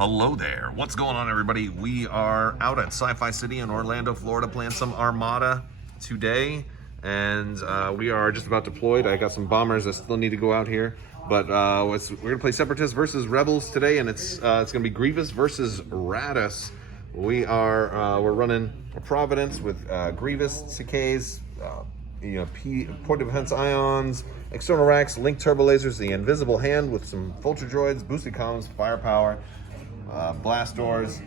Hello there. What's going on, everybody? We are out at Sci Fi City in Orlando, Florida, playing some Armada today. And we are just about deployed. I got some bombers that still need to go out here. But we're going to play Separatists versus Rebels today, and it's going to be Grievous versus Raddus. We're running a Providence with Grievous, CKs, point of defense ions, external racks, linked turbo lasers, the invisible hand with some vulture droids, boosted comms, firepower, blast doors,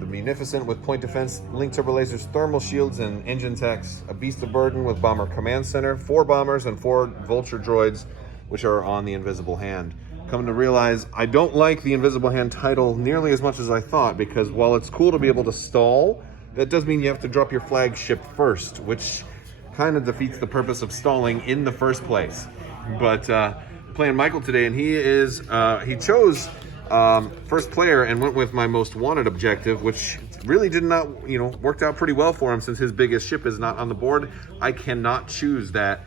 the munificent with point defense, linked turbo lasers, thermal shields, and engine techs, a beast of burden with bomber command center, 4 bombers and 4 vulture droids, which are on the invisible hand. Coming to realize I don't like the invisible hand title nearly as much as I thought, because while it's cool to be able to stall, that does mean you have to drop your flagship first, which kind of defeats the purpose of stalling in the first place. But playing Michael today, and he chose first player and went with my most wanted objective, which really did not, worked out pretty well for him since his biggest ship is not on the board. I cannot choose that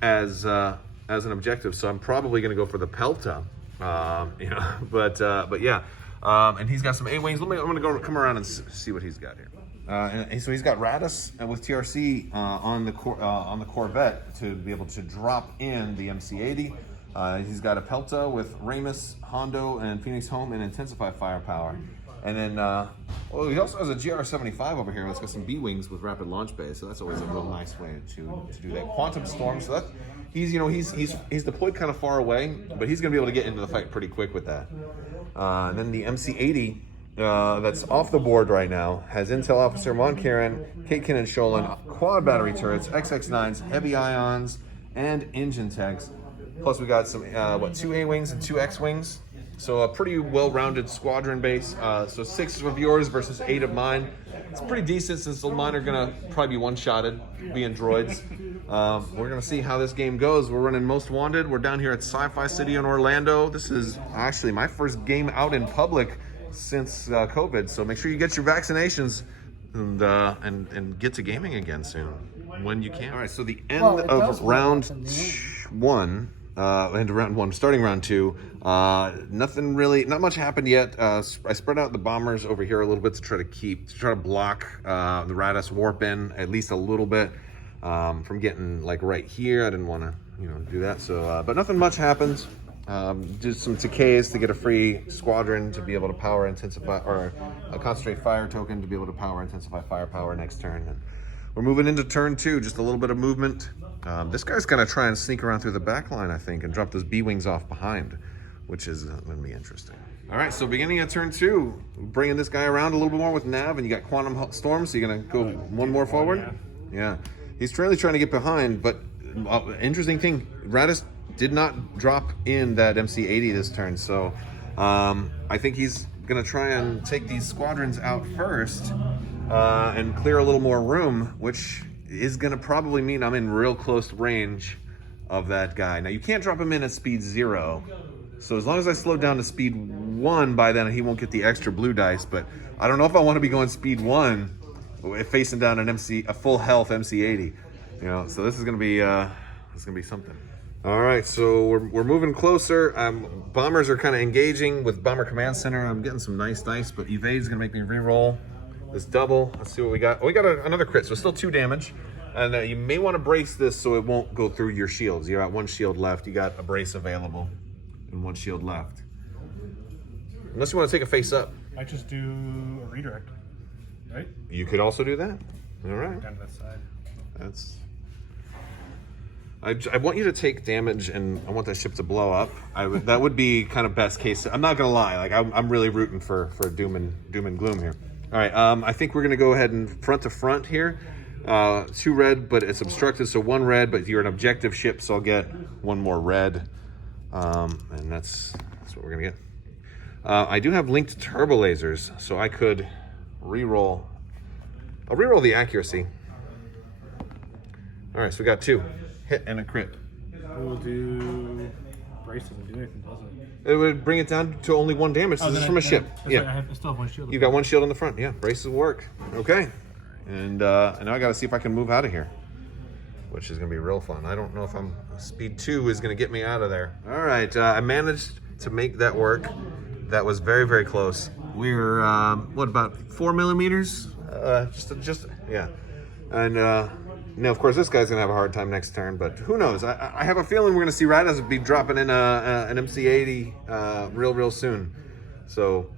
as an objective, so I'm probably going to go for the Pelta. But yeah, and he's got some A-wings. I'm going to come around and see what he's got here. And so he's got Raddus with TRC on the Corvette to be able to drop in the MC-80. He's got a Pelta with Ramus, Hondo, and Phoenix Home and Intensify firepower. And then, he also has a GR-75 over here that's got some B-wings with rapid launch bay, so that's always a real nice way to do that. Quantum Storm, so that he's deployed kind of far away, but he's going to be able to get into the fight pretty quick with that. And then the MC-80. That's off the board right now has Intel Officer Mon Caron, Kaitkin and Sholin, quad battery turrets, XX9s, heavy ions, and engine techs. Plus we got some 2 A-wings and 2 X-wings. So a pretty well-rounded squadron base. So 6 of yours versus 8 of mine. It's pretty decent since mine are gonna probably be one-shotted, being droids. We're gonna see how this game goes. We're running Most Wanted. We're down here at Sci Fi City in Orlando. This is actually my first game out in public since COVID, so make sure you get your vaccinations and get to gaming again soon when you can. All right, so the end of round 1, starting round 2. Not much happened yet. I spread out the bombers over here a little bit to try to block the Raddus warp in at least a little bit from getting like right here. I didn't want to do that, so but nothing much happens. Did some decays to get a free squadron to be able to power intensify, or a concentrate fire token to be able to power intensify firepower next turn. And we're moving into turn 2, just a little bit of movement. This guy's gonna try and sneak around through the back line, I think, and drop those B-wings off behind, which is gonna be interesting. All right, so beginning of turn 2, bringing this guy around a little bit more with Nav, and you got Quantum Storm, so you're gonna go one more forward? Yeah. He's really trying to get behind, but interesting thing, Raddus did not drop in that MC-80 this turn, so I think he's gonna try and take these squadrons out first and clear a little more room, which is gonna probably mean I'm in real close range of that guy. Now you can't drop him in at speed 0, so as long as I slow down to speed 1, by then he won't get the extra blue dice, but I don't know if I want to be going speed 1 facing down a full health MC-80, so this is gonna be something. All right, so we're moving closer. Bombers are kind of engaging with Bomber Command Center. I'm getting some nice dice, but Evade's gonna make me re-roll this double. Let's see what we got. Oh, we got another crit, so still 2 damage. And you may want to brace this so it won't go through your shields. You got 1 shield left. You got a brace available and 1 shield left. Unless you want to take a face up. I just do a redirect, right? You could also do that. All right. Down to that side. That's... I want you to take damage, and I want that ship to blow up. That would be kind of best case. I'm not gonna lie, like I'm really rooting for doom and gloom here. All right, I think we're gonna go ahead and front to front here. 2 red, but it's obstructed, so 1 red. But you're an objective ship, so I'll get 1 more red, and that's what we're gonna get. I do have linked turbo lasers, so I could re-roll. I'll re-roll the accuracy. All right, so we got 2. Hit and a crit. We'll do... Brace doesn't do anything, does it? It would bring it down to only 1 damage. This is from a ship. Yeah. Right, I still have 1 shield. You got 1 shield on the front. Yeah, braces work. Okay. And now I got to see if I can move out of here, which is going to be real fun. I don't know if speed 2 is going to get me out of there. All right, I managed to make that work. That was very, very close. We're what, about 4 millimeters? Just yeah. And now, of course, this guy's gonna have a hard time next turn, but who knows? I have a feeling we're gonna see Raddus be dropping in an MC80 real soon. So,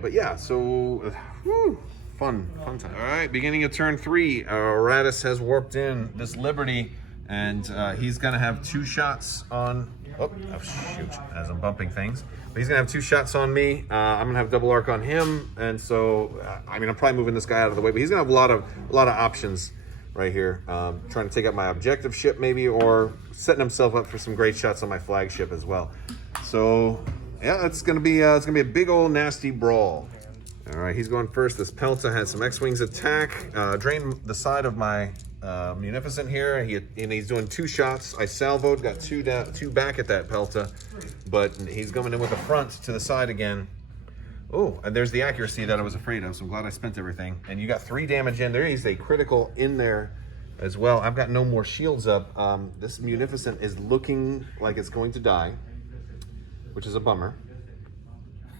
but yeah, so whew, fun time. All right, beginning of turn 3, Raddus has warped in this Liberty, and he's gonna have 2 shots on. Oh shoot! As I'm bumping things, but he's gonna have 2 shots on me. I'm gonna have double arc on him, and so I mean, I'm probably moving this guy out of the way, but he's gonna have a lot of options right here. Trying to take out my objective ship maybe, or setting himself up for some great shots on my flagship as well. So yeah, it's gonna be a big old nasty brawl. All right, he's going first. This Pelta had some X-Wings attack, drain the side of my Munificent here, and he's doing 2 shots. I salvoed, got 2 back at that Pelta, but he's coming in with a front to the side again. Oh, and there's the accuracy that I was afraid of, so I'm glad I spent everything. And you got 3 damage in there. He's a critical in there as well. I've got no more shields up. This Munificent is looking like it's going to die, which is a bummer.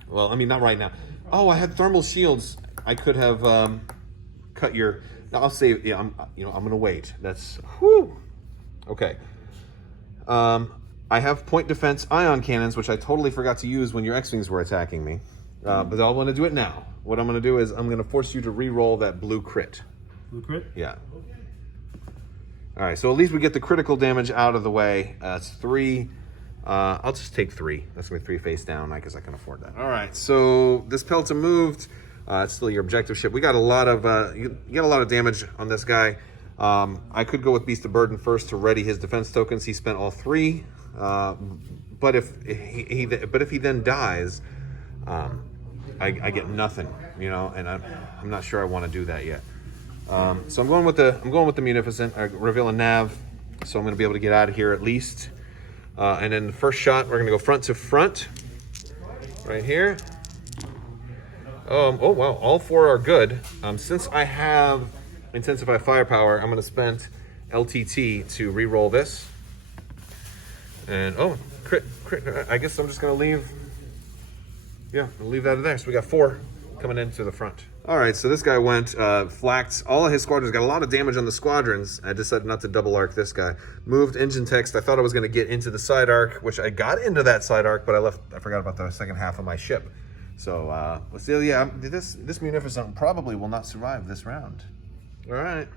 Well, I mean, not right now. Oh, I had thermal shields. I could have cut your... I'll save. Yeah, I'm gonna wait. That's whew. Okay. I have point defense ion cannons, which I totally forgot to use when your X-Wings were attacking me. But I want to do it now. What I'm gonna do is I'm gonna force you to re-roll that blue crit. Blue crit? Yeah. All right. So at least we get the critical damage out of the way. It's 3. I'll just take 3. That's gonna be 3 face down, because I can afford that. All right. So this Pelta moved. It's still your objective ship. We got a lot of you get a lot of damage on this guy. I could go with Beast of Burden first to ready his defense tokens. He spent all 3, but if he then dies, I get nothing, and I'm not sure I want to do that yet. So I'm going with the Munificent. I reveal a nav, so I'm going to be able to get out of here at least. And then the first shot, we're going to go front to front, right here. Oh wow, all 4 are good. Since I have Intensify Firepower, I'm going to spend LTT to re-roll this. And crit. I guess I'm just going to leave. Yeah, I'll leave that in there. So we got 4 coming into the front. All right, so this guy went flaked all of his squadrons. Got a lot of damage on the squadrons. I decided not to double arc this guy. Moved engine text. I thought I was going to get into the side arc, which I got into that side arc, but I forgot about the second half of my ship. So, still, yeah, this Munificent probably will not survive this round. All right.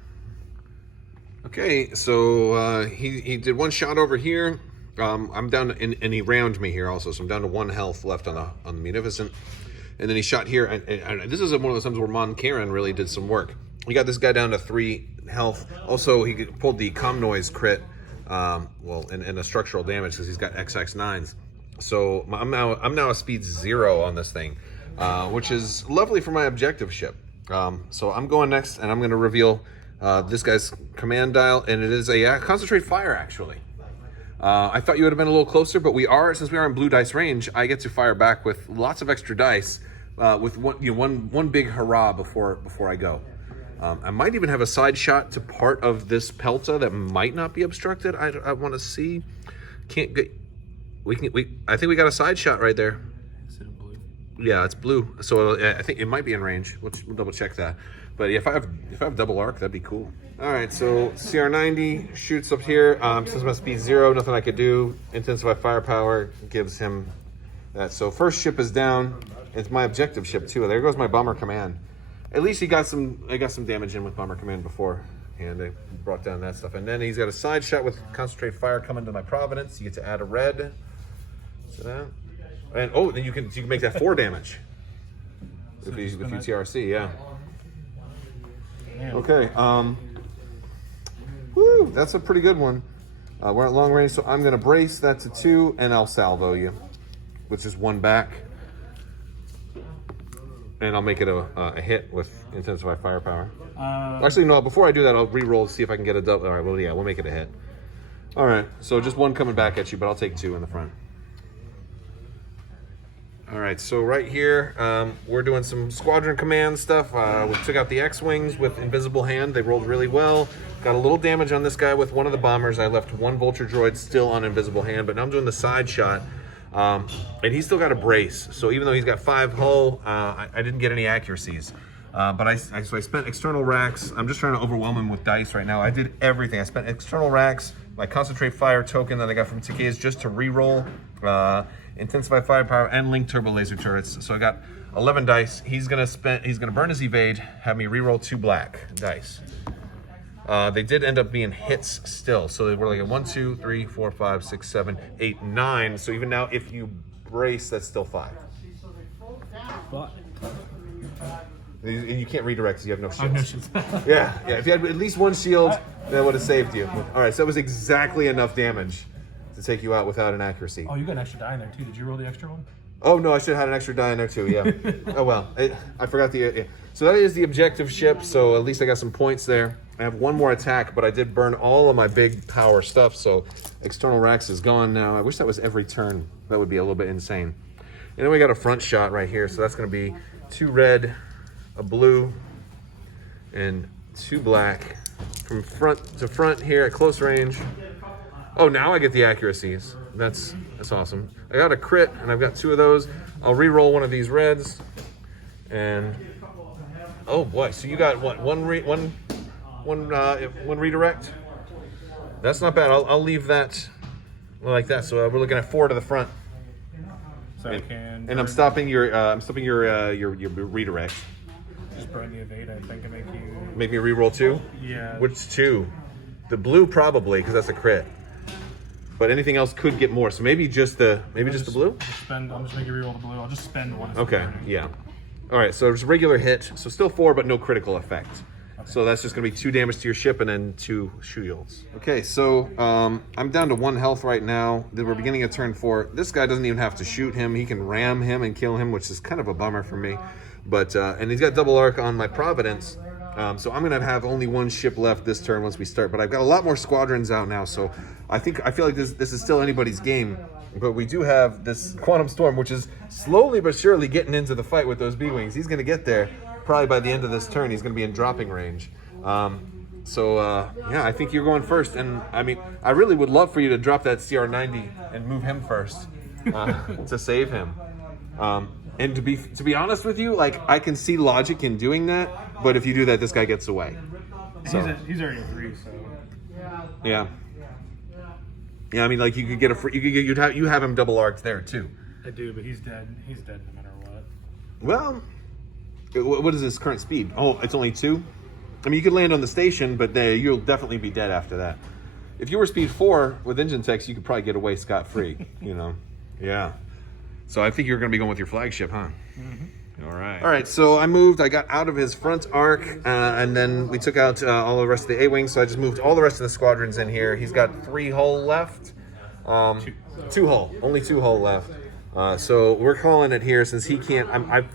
Okay, so he did 1 shot over here. I'm down to, and he rammed me here also, so I'm down to 1 health left on the Munificent. And then he shot here, and this is one of those times where Mon Karen really did some work. He got this guy down to 3 health. Also, he pulled the comm noise crit, and a structural damage because he's got XX9s. So I'm now a speed 0 on this thing, which is lovely for my objective ship. So I'm going next, and I'm going to reveal this guy's command dial, and it is a concentrate fire, actually. I thought you would have been a little closer, but since we are in blue dice range, I get to fire back with lots of extra dice, with one big hurrah before I go. I might even have a side shot to part of this Pelta that might not be obstructed. I want to see. Can't get. I think we got a side shot right there. Is it blue? Yeah, it's blue. So I think it might be in range. We'll double check that. But yeah, if I have double arc, that'd be cool. All right, so CR90 shoots up here. Since my speed 0, nothing I could do. Intensify Firepower gives him that. So first ship is down. It's my objective ship too. There goes my Bomber Command. At least I got some damage in with Bomber Command before, and I brought down that stuff. And then he's got a side shot with Concentrate Fire coming to my Providence. You get to add a red to that. And then you can make that 4 damage with you TRC, yeah. Okay, woo, that's a pretty good one. We're at long range, so I'm gonna brace that to 2, and I'll salvo you, which is 1 back. And I'll make it a hit with Intensify Firepower. Actually, no, before I do that, I'll re-roll to see if I can get a double. All right, well, yeah, we'll make it a hit. All right, so just 1 coming back at you, but I'll take 2 in the front. All right, so right here, we're doing some squadron command stuff. We took out the X-Wings with Invisible Hand. They rolled really well. Got a little damage on this guy with one of the bombers. I left 1 Vulture droid still on Invisible Hand, but now I'm doing the side shot. And he's still got a brace. So even though he's got 5 hull, I didn't get any accuracies. But I spent external racks. I'm just trying to overwhelm him with dice right now. I did everything. I spent external racks, my concentrate fire token that I got from Takea's just to reroll, intensify firepower, and link turbo laser turrets. So I got 11 dice. He's gonna burn his evade, have me reroll 2 black dice. They did end up being hits still. So they were like a 1, 2, 3, 4, 5, 6, 7, 8, 9. So even now, if you brace, that's still 5. But And you can't redirect because you have no I have no shields. shields. Yeah. If you had at least 1 shield, that would have saved you. All right, so that was exactly enough damage to take you out without an accuracy. Oh, you got an extra die in there too. Did you roll the extra one? Oh no, I should have had an extra die in there too. Yeah. Oh well, I forgot the. So that is the objective ship. So at least I got some points there. I have 1 more attack, but I did burn all of my big power stuff. So external racks is gone now. I wish that was every turn. That would be a little bit insane. And then we got a front shot right here. So that's going to be 2 red, a blue, and 2 black from front to front here at close range. Oh, now I get the accuracies. That's awesome. I got a crit, and I've got 2 of those. I'll re-roll 1 of these reds, and oh boy, so you got what? One redirect. That's not bad. I'll leave that like that. So we're looking at 4 to the front. So I can. And I'm stopping your redirect. Just burn the evade. I think and make you. Make me re-roll 2. Yeah. Which 2? The blue probably because that's a crit. But anything else could get more. So maybe just the blue. I'll just make you reroll the blue. I'll just spend 1. Okay. Yeah. All right. So it's a regular hit. So still 4, but no critical effect. Okay. So that's just going to be 2 damage to your ship and then 2 shields. Okay. So I'm down to 1 health right now. We're beginning of turn 4. This guy doesn't even have to shoot him. He can ram him and kill him, which is kind of a bummer for me. But and he's got double arc on my Providence. So I'm gonna have only 1 ship left this turn once we start, but I've got a lot more squadrons out now, so I feel like this is still anybody's game. But we do have this Quantum Storm, which is slowly but surely getting into the fight with those B-Wings. He's gonna get there probably by the end of this turn. He's gonna be in dropping range. Yeah, I think you're going first, and I mean, I really would love for you to drop that CR90 and move him first to save him. And to be honest with you, like I can see logic in doing that, but if you do that, this guy gets away. So He's already a 3, so. yeah. Yeah, I mean, like you could get you have him double arced there too. I do, but he's dead. He's dead no matter what. Well, what is his current speed? Oh, it's only 2. I mean, you could land on the station, but you'll definitely be dead after that. If you were speed 4 with engine techs, you could probably get away scot-free. You know, yeah. So I think you're going to be going with your flagship, huh? Mm-hmm. All right. So I moved. I got out of his front arc, and then we took out all the rest of the A-wings. So I just moved all the rest of the squadrons in here. He's got 3 hull left. 2 hull. Only 2 hull left. So we're calling it here since he can't.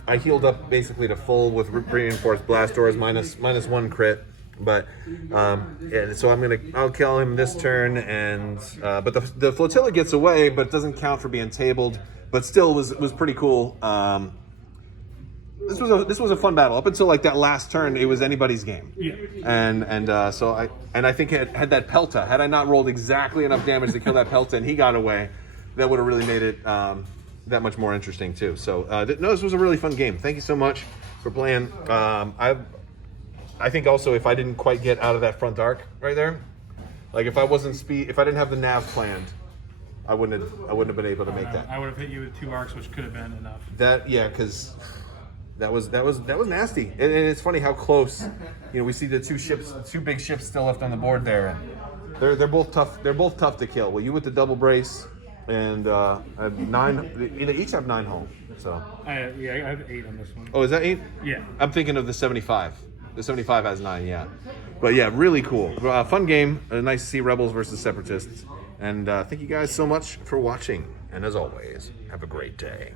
I healed up basically to full with reinforced blast doors minus 1 crit. But yeah, so I'll kill him this turn, and but the flotilla gets away, but doesn't count for being tabled. But still was pretty cool. This was a fun battle up until like that last turn. It was anybody's game. Yeah. So I think had that Pelta, had I not rolled exactly enough damage to kill that Pelta and he got away, that would have really made it that much more interesting too. So this was a really fun game. Thank you so much for playing. I think also if I didn't quite get out of that front arc right there, like if I didn't have the nav planned, I wouldn't have been able to make that. I would have hit you with 2 arcs, which could have been enough. Because that was nasty. And it's funny how close. You know, we see the 2 big ships still left on the board there. And they're both tough. They're both tough to kill. Well, you with the double brace, and I have 9. They each have 9 hull. So. I have 8 on this one. Oh, is that 8? Yeah. I'm thinking of the 75. The 75 has 9. Yeah. But yeah, really cool. Fun game. Nice to see Rebels versus Separatists. And thank you guys so much for watching. And as always, have a great day.